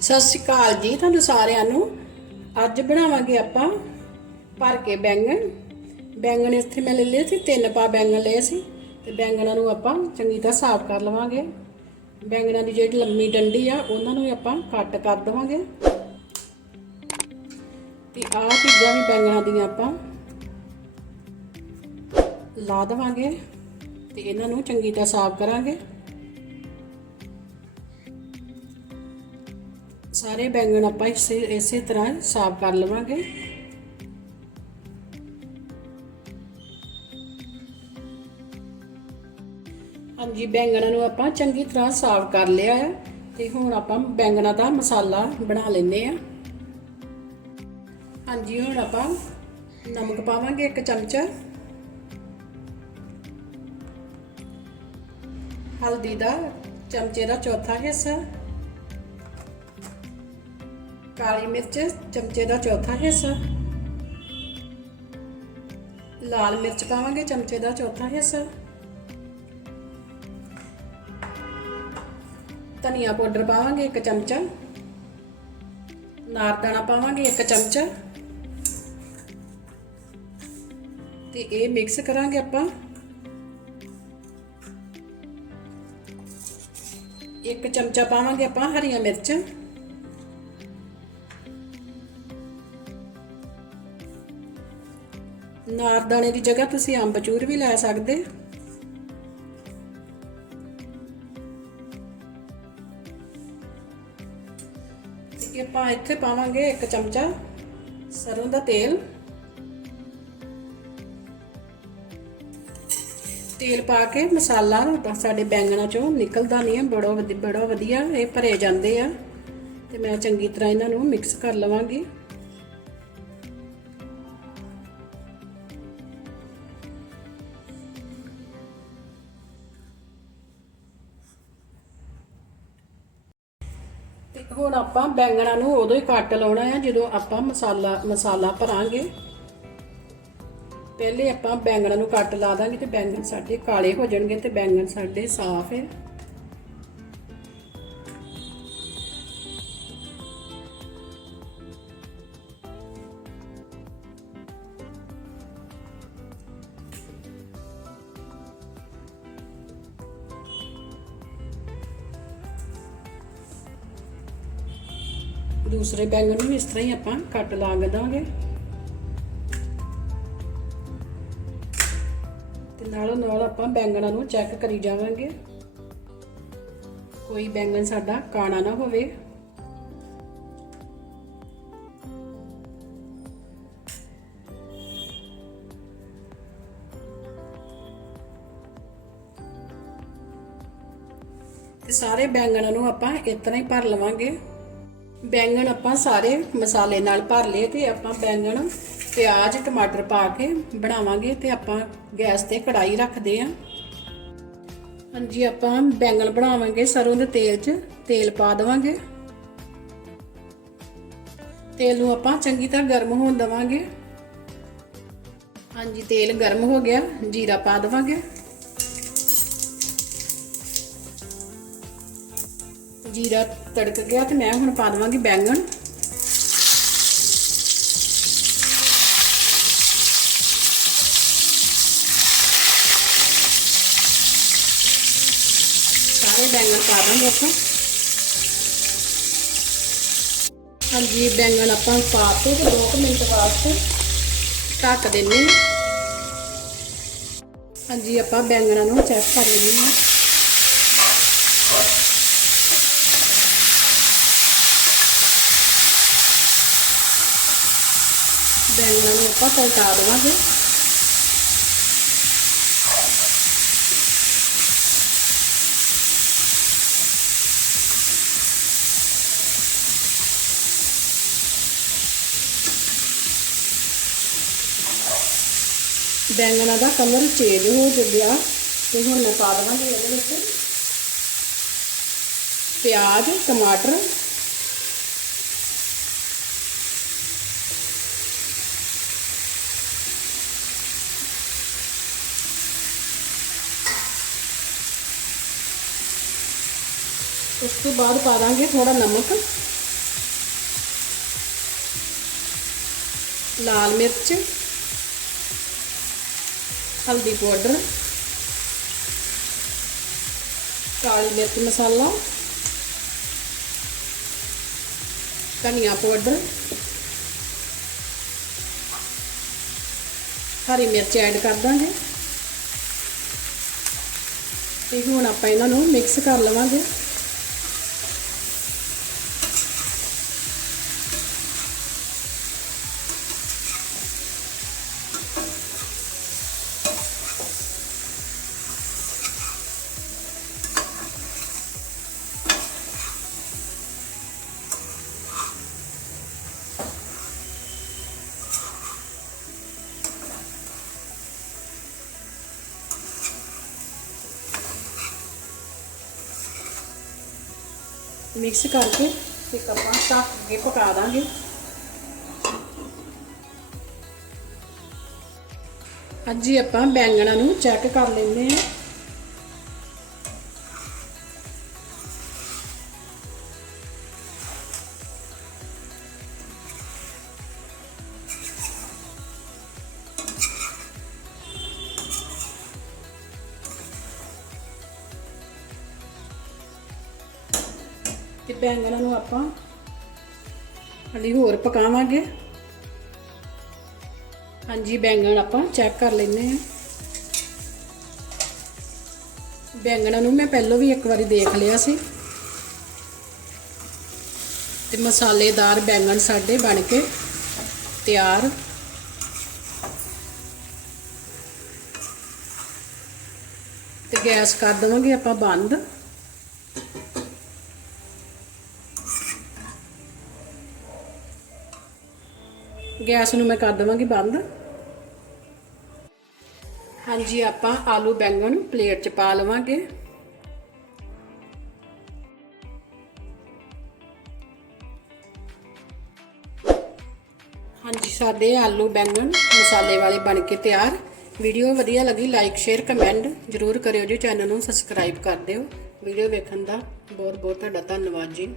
ਸਤਿ ਸ਼੍ਰੀ ਅਕਾਲ ਜੀ ਤੁਹਾਨੂੰ ਸਾਰਿਆਂ ਨੂੰ। ਅੱਜ ਬਣਾਵਾਂਗੇ ਆਪਾਂ ਭਰ ਕੇ ਬੈਂਗਣ। ਬੈਂਗਣ ਇੱਥੇ ਮੈਂ ਲੈ ਲਏ ਸੀ, ਤਿੰਨ ਪਾ ਬੈਂਗਣ ਲਏ ਸੀ। ਤੇ ਬੈਂਗਣਾਂ ਨੂੰ ਆਪਾਂ ਚੰਗੀ ਤਰ੍ਹਾਂ ਸਾਫ਼ ਕਰ ਲਵਾਂਗੇ। ਬੈਂਗਣਾਂ ਦੀ ਜਿਹੜੀ ਲੰਮੀ ਡੰਡੀ ਆ, ਉਹਨਾਂ ਨੂੰ ਵੀ ਆਪਾਂ ਕੱਟ ਕਰ ਦਵਾਂਗੇ। ਤੇ ਆਹ ਚੀਜ਼ਾਂ ਵੀ ਬੈਂਗਣਾਂ ਦੀਆਂ ਆਪਾਂ ਲਾ ਦਵਾਂਗੇ ਤੇ ਇਹਨਾਂ ਨੂੰ ਚੰਗੀ ਤਰ੍ਹਾਂ ਸਾਫ਼ ਕਰਾਂਗੇ। ਸਾਰੇ ਬੈਂਗਣ ਆਪਾਂ ਇਸੇ ਇਸੇ ਤਰ੍ਹਾਂ ਸਾਫ਼ ਕਰ ਲਵਾਂਗੇ। ਹਾਂਜੀ, ਬੈਂਗਣਾਂ ਨੂੰ ਆਪਾਂ ਚੰਗੀ ਤਰ੍ਹਾਂ ਸਾਫ਼ ਕਰ ਲਿਆ ਹੈ ਤੇ ਹੁਣ ਆਪਾਂ ਬੈਂਗਣਾ ਦਾ ਮਸਾਲਾ ਬਣਾ ਲੈਨੇ ਆ ਹਾਂਜੀ, ਹੁਣ ਆਪਾਂ ਨਮਕ ਪਾਵਾਂਗੇ ਇੱਕ ਚਮਚਾ। ਹਲਦੀ ਦਾ ਚਮਚੇ ਦਾ ਚੌਥਾ ਹਿੱਸਾ। ਕਾਲੀ ਮਿਰਚ, ਚਮਚੇ ਦਾ ਚੌਥਾ ਹਿੱਸਾ। ਲਾਲ ਮਿਰਚ ਪਾਵਾਂਗੇ, ਚਮਚੇ ਦਾ ਚੌਥਾ ਹਿੱਸਾ। ਧਨੀਆ ਪਾਊਡਰ ਪਾਵਾਂਗੇ, ਇੱਕ ਚਮਚਾ। ਨਾਰਦਾਣਾ ਪਾਵਾਂਗੇ, ਇੱਕ ਚਮਚਾ। ਤੇ ਇਹ ਮਿਕਸ ਕਰਾਂਗੇ ਆਪਾਂ। ਇੱਕ ਚਮਚਾ ਪਾਵਾਂਗੇ ਆਪਾਂ ਹਰੀਆਂ ਮਿਰਚਾਂ। ਨਾਰਦਾਣੇ ਦੀ ਜਗ੍ਹਾ ਤੁਸੀਂ ਅੰਬਚੂਰ ਵੀ ਲੈ ਸਕਦੇ। ਤੇ ਆਪਾਂ ਇੱਥੇ ਪਾਵਾਂਗੇ ਇੱਕ ਚਮਚਾ ਸਰੋਂ ਦਾ ਤੇਲ। ਤੇਲ ਪਾ ਕੇ ਮਸਾਲਾ ਸਾਡੇ ਬੈਂਗਣਾ ਚੋਂ ਨਿਕਲਦਾ ਨਹੀਂ ਹੈ, ਬੜਾ ਵਧੀ- ਬੜਾ ਵਧੀਆ ਇਹ ਭਰੇ ਜਾਂਦੇ ਆ। ਤੇ ਮੈਂ ਚੰਗੀ ਤਰ੍ਹਾਂ ਇਹਨਾਂ ਨੂੰ ਮਿਕਸ ਕਰ ਲਵਾਂਗੀ। ਹੁਣ ਆਪਾਂ ਬੈਂਗਣਾ ਨੂੰ ਉਦੋਂ ਹੀ ਕੱਟ ਲਾਉਣਾ ਹੈ ਜਦੋਂ ਆਪਾਂ ਮਸਾਲਾ ਮਸਾਲਾ ਭਰਾਂਗੇ। ਪਹਿਲੇ ਆਪਾਂ ਬੈਂਗਣਾ ਨੂੰ ਕੱਟ ਲਾ ਦਾਂਗੇ ਤੇ ਬੈਂਗਣ ਸਾਡੇ ਕਾਲੇ ਹੋ ਜਾਣਗੇ ਤੇ ਬੈਂਗਣ ਸਾਡੇ ਸਾਫ਼ ਹੈ ਦੂਸਰੇ ਬੈਂਗਣ ਨੂੰ ਵੀ ਇਸ ਤਰ੍ਹਾਂ ਹੀ ਆਪਾਂ ਕੱਟ ਲਾ ਦੇਵਾਂਗੇ। ਤੇ ਨਾਲੋਂ ਨਾਲ ਆਪਾਂ ਬੈਂਗਣਾਂ ਨੂੰ ਚੈੱਕ ਕਰੀ ਜਾਵਾਂਗੇ। ਕੋਈ ਬੈਂਗਣ ਸਾਡਾ ਕਾਣਾ ਨਾ ਹੋਵੇ। ਤੇ ਸਾਰੇ ਬੈਂਗਣਾਂ ਨੂੰ ਆਪਾਂ ਇਸ ਤਰ੍ਹਾਂ ਹੀ ਭਰ ਲਵਾਂਗੇ। ਬੈਂਗਣ ਆਪਾਂ ਸਾਰੇ ਮਸਾਲੇ ਨਾਲ ਭਰ ਲਏ ਤੇ ਆਪਾਂ ਬੈਂਗਣ, ਪਿਆਜ਼, ਟਮਾਟਰ ਪਾ ਕੇ ਬਣਾਵਾਂਗੇ ਤੇ ਆਪਾਂ ਗੈਸ ਤੇ ਕੜਾਈ ਰੱਖਦੇ ਆਂ। ਹਾਂਜੀ, ਆਪਾਂ ਬੈਂਗਣ ਬਣਾਵਾਂਗੇ ਸਰੋਂ ਦੇ ਤੇਲ 'ਚ, ਤੇਲ ਪਾ ਦੇਵਾਂਗੇ। ਤੇਲ ਨੂੰ ਆਪਾਂ ਚੰਗੀ ਤਰ੍ਹਾਂ ਗਰਮ ਹੋਣ ਦੇਵਾਂਗੇ। ਹਾਂਜੀ, ਤੇਲ ਗਰਮ ਹੋ ਗਿਆ, ਜੀਰਾ ਪਾ ਦੇਵਾਂਗੇ। ਜੀਰਾ ਤੜਕ ਗਿਆ ਤੇ ਮੈਂ ਹੁਣ ਪਾ ਦਵਾਂਗੀ ਬੈਂਗਣ ਸਾਰੇ ਬੈਂਗਣ ਪਾ ਦਾਂਗੇ ਆਪਾਂ ਹਾਂਜੀ ਬੈਂਗਣ ਆਪਾਂ ਪਾ ਕੇ ਤੇ 2 ਮਿੰਟ ਵਾਸਤੇ ਢੱਕ ਦਿੰਨੇ ਹਾਂ ਹਾਂਜੀ ਆਪਾਂ ਬੈਂਗਣਾਂ ਨੂੰ ਚੈੱਕ ਕਰ ਲੈਂਦੇ ਹਾਂ ਬੈਂਗਣਾਂ ਨੂੰ ਆਪਾਂ ਪਲਟਾ ਦੇਵਾਂਗੇ ਬੈਂਗਣਾਂ ਦਾ ਕਲਰ ਚੇਂਜ ਹੋ ਗਿਆ ਤੇ ਹੁਣ ਮੈਂ ਪਾ ਦੇਵਾਂਗੀ ਇਹਦੇ ਵਿੱਚ ਪਿਆਜ਼ ਟਮਾਟਰ ਉਸ ਤੋਂ ਬਾਅਦ ਪਾ ਦਾਂਗੇ ਥੋੜਾ ਨਮਕ। ਲਾਲ ਮਿਰਚ। ਹਲਦੀ ਪਾਊਡਰ। ਕਾਲੀ ਮਿਰਚ ਮਸਾਲਾ। ਧਨੀਆ ਪਾਊਡਰ। ਹਰੀ ਮਿਰਚ ਐਡ ਕਰ ਦਾਂਗੇ। ਤੇ ਹੁਣ ਆਪਾਂ ਇਹਨਾਂ ਨੂੰ ਮਿਕਸ ਕਰ ਲਵਾਂਗੇ। ਮਿਕਸ ਕਰਕੇ ਤੇ ਆਪਾਂ ਢੱਕ ਕੇ ਪਕਾ ਦਾਂਗੇ। ਅੱਜ ਹੀ ਆਪਾਂ ਬੈਂਗਣਾ ਨੂੰ ਚੈੱਕ ਕਰ ਲੈਂਦੇ ਹਾਂ। ਬੈਂਗਣਾ ਨੂੰ ਆਪਾਂ ਹਲੀ ਹੋਰ ਪਕਾਵਾਂਗੇ। ਹਾਂਜੀ, ਬੈਂਗਣ ਆਪਾਂ ਚੈੱਕ ਕਰ ਲੈਂਦੇ ਹਾਂ। ਬੈਂਗਣਾਂ ਨੂੰ ਮੈਂ ਪਹਿਲਾਂ ਵੀ ਇੱਕ ਵਾਰੀ ਦੇਖ ਲਿਆ ਸੀ। ਤੇ ਮਸਾਲੇਦਾਰ ਬੈਂਗਣ ਸਾਡੇ ਬਣ ਕੇ ਤਿਆਰ। ਤੇ ਗੈਸ ਕਰ ਦਵਾਂਗੇ ਆਪਾਂ ਬੰਦ। ਗੈਸ ਨੂੰ ਮੈਂ ਕਰ ਦਵਾਂਗੀ ਬੰਦ। ਹਾਂਜੀ, ਆਪਾਂ ਆਲੂ ਬੈਂਗਣ ਪਲੇਟ 'ਚ ਪਾ ਲਵਾਂਗੇ। ਹਾਂਜੀ, ਸਾਡੇ ਆਲੂ ਬੈਂਗਣ ਮਸਾਲੇ ਵਾਲੇ ਬਣ ਕੇ ਤਿਆਰ। ਵੀਡੀਓ ਵਧੀਆ ਲੱਗੀ ਲਾਈਕ ਸ਼ੇਅਰ ਕਮੈਂਟ ਜਰੂਰ ਕਰਿਓ ਜੀ। ਚੈਨਲ ਨੂੰ ਸਬਸਕ੍ਰਾਈਬ ਕਰ ਦਿਓ। ਵੀਡੀਓ ਵੇਖਣ ਦਾ ਬਹੁਤ ਬਹੁਤ ਤੁਹਾਡਾ ਧੰਨਵਾਦ ਜੀ।